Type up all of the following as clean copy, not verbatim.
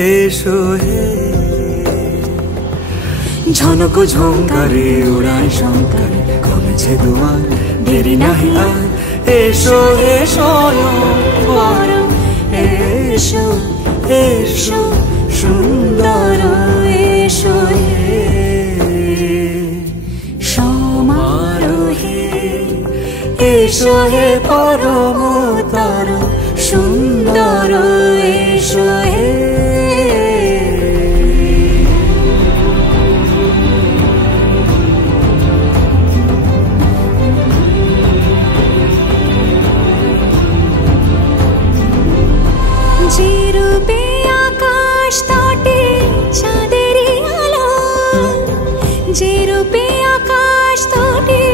এসো হে ঝনক ঝঙ্কারে উড়ায় শঙ্কারে কমেছে দুয়ার দেরি নাহি আর এসো হে স্বয়ংবর এসো এসো সুন্দর এসো হে সমারোহে এসো হে পরমতর সুন্দর এসো হে যে রূপে আকাশ তটে চাঁদেরই আলো যে রূপে আকাশ তটে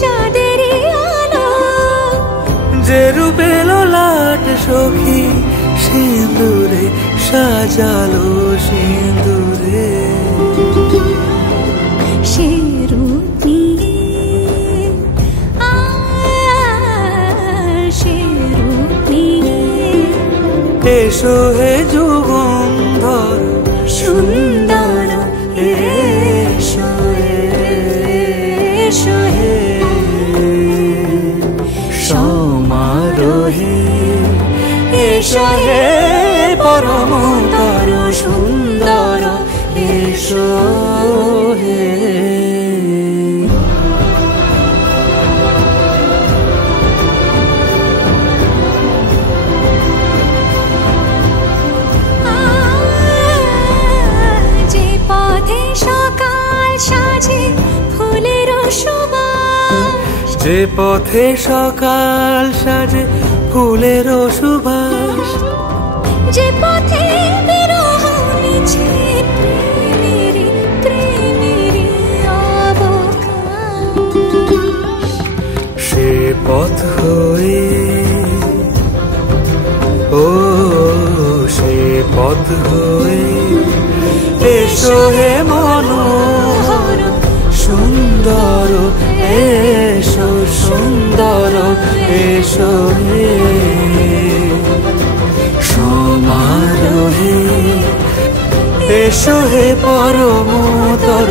চাঁদেরই আলো যে রূপে ললাট সখী সিঁদুরে সাজালো সিঁদুরে সে রূপ নিয়ে সে রূপ নিয়ে এসো হে যুগন্ধর সুন্দর এসো এসো হে সমারোহে এসো হে পরমতর সুন্দর এসো হে যে পথে সকাল সাজে ফুলের সুবাস যে পথে বিরহ মিছে প্রেমেরই অবকাশ সে পথ হয়ে ও সে পথ হয়ে এসো হে মনোহর সুন্দর এসো সুন্দর এসো হে সমারোহে এসো হে পরমতর